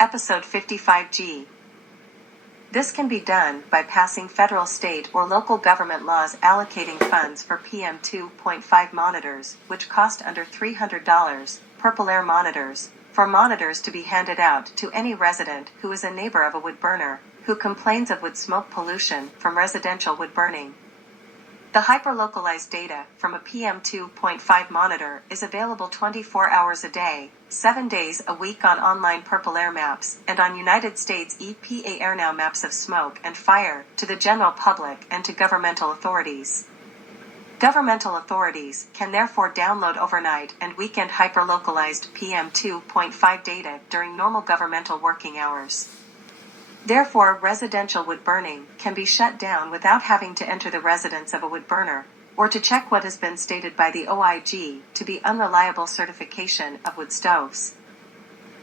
Episode 55G. This can be done by passing federal, state, or local government laws allocating funds for PM2.5 monitors, which cost under $300, purple air monitors, for monitors to be handed out to any resident who is a neighbor of a wood burner, who complains of wood smoke pollution from residential wood burning. The hyperlocalized data from a PM2.5 monitor is available 24 hours a day, 7 days a week on online Purple Air Maps and on United States EPA AirNow maps of smoke and fire to the general public and to governmental authorities. Governmental authorities can therefore download overnight and weekend hyperlocalized PM2.5 data during normal governmental working hours. Therefore, residential wood burning can be shut down without having to enter the residence of a wood burner, or to check what has been stated by the OIG to be unreliable certification of wood stoves.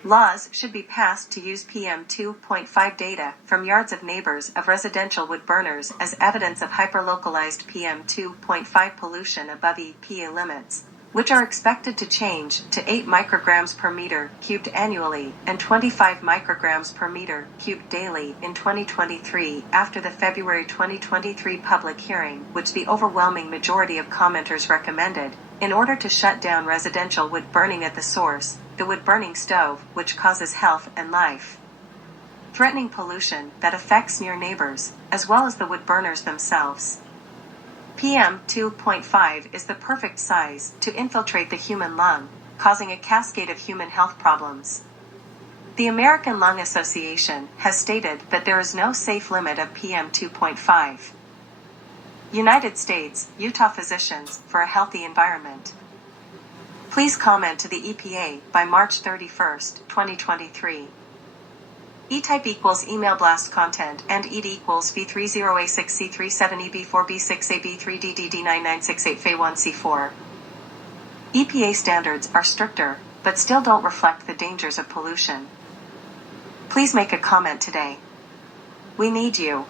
Laws should be passed to use PM2.5 data from yards of neighbors of residential wood burners as evidence of hyperlocalized PM2.5 pollution above EPA limits, which are expected to change to 8 micrograms per meter cubed annually and 25 micrograms per meter cubed daily in 2023 after the February 2023 public hearing, which the overwhelming majority of commenters recommended, in order to shut down residential wood burning at the source, the wood burning stove, which causes health and life threatening pollution that affects near neighbors, as well as the wood burners themselves. PM2.5 is the perfect size to infiltrate the human lung, causing a cascade of human health problems. The American Lung Association has stated that there is no safe limit of PM2.5. United States, Utah Physicians for a Healthy Environment. Please comment to the EPA by March 31, 2023. E-type equals email blast content and ED equals V30A6C370B4B6AB3DDD9968Fe1C4. EPA standards are stricter, but still don't reflect the dangers of pollution. Please make a comment today. We need you.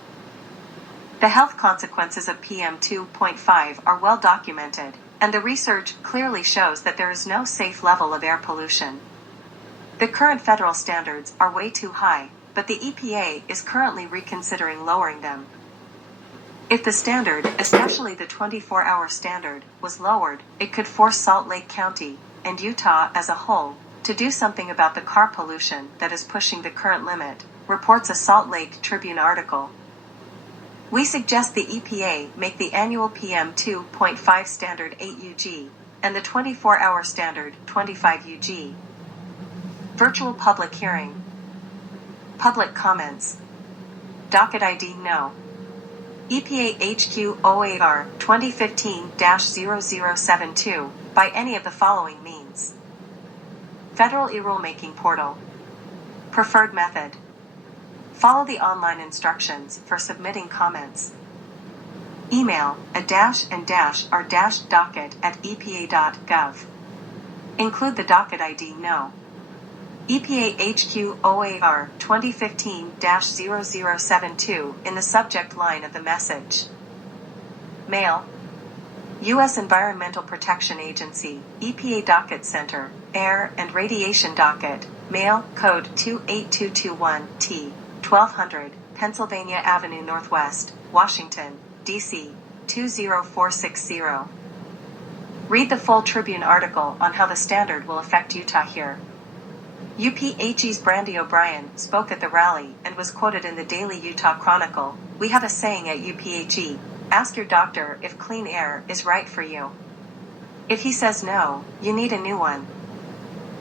The health consequences of PM2.5 are well documented, and the research clearly shows that there is no safe level of air pollution. The current federal standards are way too high, but the EPA is currently reconsidering lowering them. If the standard, especially the 24-hour standard, was lowered, it could force Salt Lake County, and Utah as a whole, to do something about the car pollution that is pushing the current limit, reports a Salt Lake Tribune article. We suggest the EPA make the annual PM2.5 standard 8 UG, and the 24-hour standard 25 UG. Virtual public hearing. Public comments. Docket ID No. EPA HQ OAR 2015-0072 by any of the following means. Federal e-rulemaking portal. Preferred method. Follow the online instructions for submitting comments. Email a-and-r-docket@epa.gov. Include the docket ID No. EPA HQ OAR 2015-0072 in the subject line of the message. Mail. U.S. Environmental Protection Agency, EPA Docket Center, Air and Radiation Docket, Mail, Code 28221T, 1200, Pennsylvania Avenue Northwest, Washington, D.C., 20460. Read the full Tribune article on how the standard will affect Utah here. UPHE's Brandy O'Brien spoke at the rally and was quoted in the Daily Utah Chronicle. We have a saying at UPHE, ask your doctor if clean air is right for you. If he says no, you need a new one.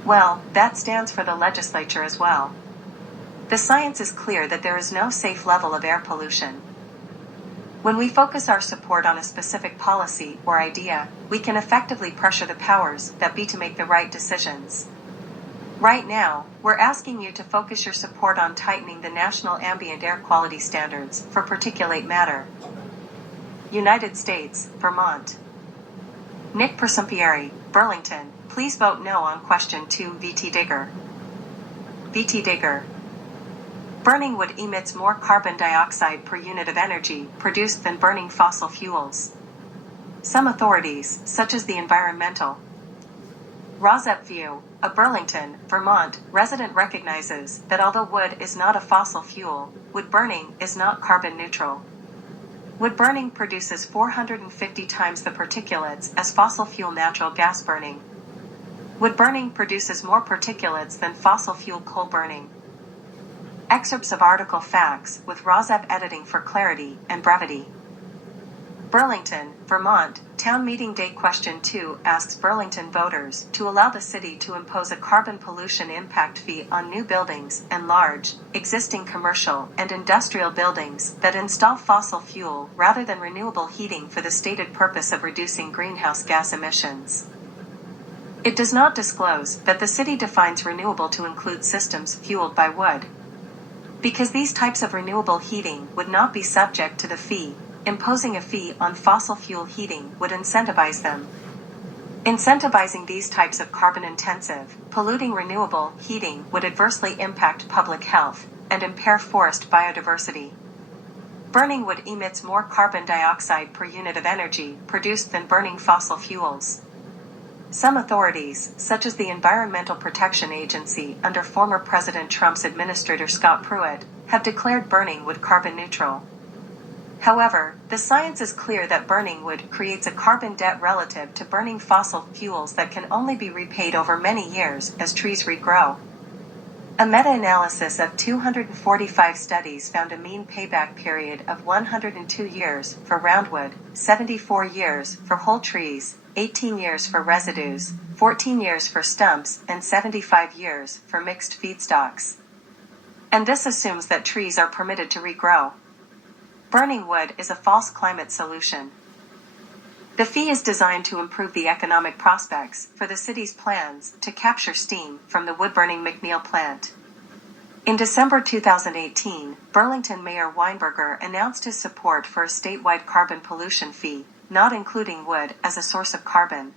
Well, that stands for the legislature as well. The science is clear that there is no safe level of air pollution. When we focus our support on a specific policy or idea, we can effectively pressure the powers that be to make the right decisions. Right now, we're asking you to focus your support on tightening the national ambient air quality standards for particulate matter. United States, Vermont. Nick Persumpieri, Burlington, please vote no on question 2 VT Digger. VT Digger. Burning wood emits more carbon dioxide per unit of energy produced than burning fossil fuels. Some authorities, such as the Environmental Rozep View, a Burlington, Vermont, resident recognizes that although wood is not a fossil fuel, wood burning is not carbon neutral. Wood burning produces 450 times the particulates as fossil fuel natural gas burning. Wood burning produces more particulates than fossil fuel coal burning. Excerpts of article facts with Rozep editing for clarity and brevity. Burlington, Vermont, Town Meeting Day Question 2 asks Burlington voters to allow the city to impose a carbon pollution impact fee on new buildings and large, existing commercial and industrial buildings that install fossil fuel rather than renewable heating for the stated purpose of reducing greenhouse gas emissions. It does not disclose that the city defines renewable to include systems fueled by wood. Because these types of renewable heating would not be subject to the fee, imposing a fee on fossil fuel heating would incentivize them. Incentivizing these types of carbon-intensive, polluting renewable heating would adversely impact public health and impair forest biodiversity. Burning wood emits more carbon dioxide per unit of energy produced than burning fossil fuels. Some authorities, such as the Environmental Protection Agency under former President Trump's administrator Scott Pruitt, have declared burning wood carbon neutral. However, the science is clear that burning wood creates a carbon debt relative to burning fossil fuels that can only be repaid over many years as trees regrow. A meta-analysis of 245 studies found a mean payback period of 102 years for roundwood, 74 years for whole trees, 18 years for residues, 14 years for stumps, and 75 years for mixed feedstocks. And this assumes that trees are permitted to regrow. Burning wood is a false climate solution. The fee is designed to improve the economic prospects for the city's plans to capture steam from the wood-burning McNeil plant. In December 2018, Burlington Mayor Weinberger announced his support for a statewide carbon pollution fee, not including wood as a source of carbon.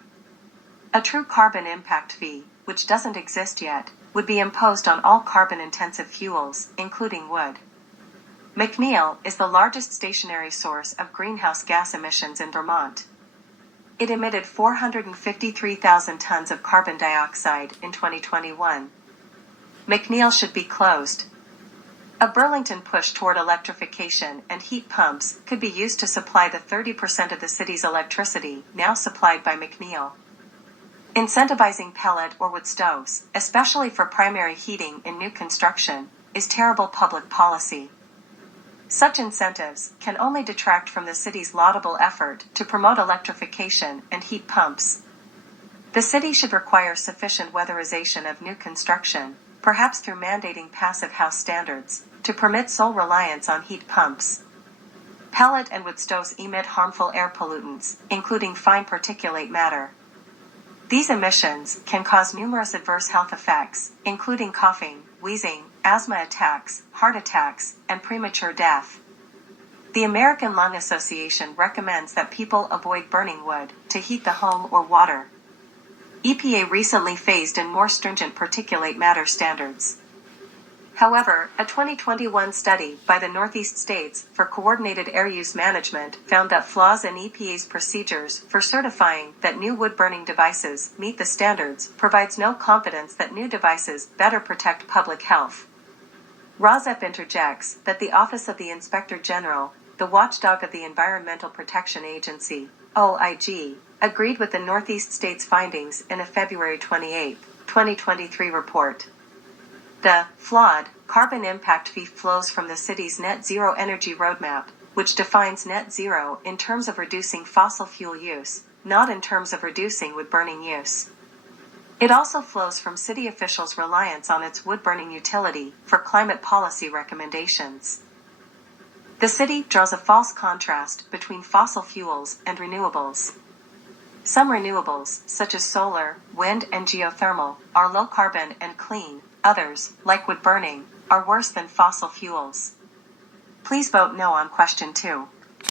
A true carbon impact fee, which doesn't exist yet, would be imposed on all carbon-intensive fuels, including wood. McNeil is the largest stationary source of greenhouse gas emissions in Vermont. It emitted 453,000 tons of carbon dioxide in 2021. McNeil should be closed. A Burlington push toward electrification and heat pumps could be used to supply the 30% of the city's electricity now supplied by McNeil. Incentivizing pellet or wood stoves, especially for primary heating in new construction, is terrible public policy. Such incentives can only detract from the city's laudable effort to promote electrification and heat pumps. The city should require sufficient weatherization of new construction, perhaps through mandating passive house standards, to permit sole reliance on heat pumps. Pellet and wood stoves emit harmful air pollutants, including fine particulate matter. These emissions can cause numerous adverse health effects, including coughing, wheezing, asthma attacks, heart attacks, and premature death. The American Lung Association recommends that people avoid burning wood to heat the home or water. EPA recently phased in more stringent particulate matter standards. However, a 2021 study by the Northeast States for Coordinated Air Use Management found that flaws in EPA's procedures for certifying that new wood-burning devices meet the standards provides no confidence that new devices better protect public health. Rozep interjects that the Office of the Inspector General, the watchdog of the Environmental Protection Agency, OIG, agreed with the Northeast States' findings in a February 28, 2023 report. The flawed carbon impact fee flows from the city's net zero energy roadmap, which defines net zero in terms of reducing fossil fuel use, not in terms of reducing wood-burning use. It also flows from city officials' reliance on its wood-burning utility for climate policy recommendations. The city draws a false contrast between fossil fuels and renewables. Some renewables, such as solar, wind, and geothermal, are low carbon and clean. Others, like wood burning, are worse than fossil fuels. Please vote no on question 2.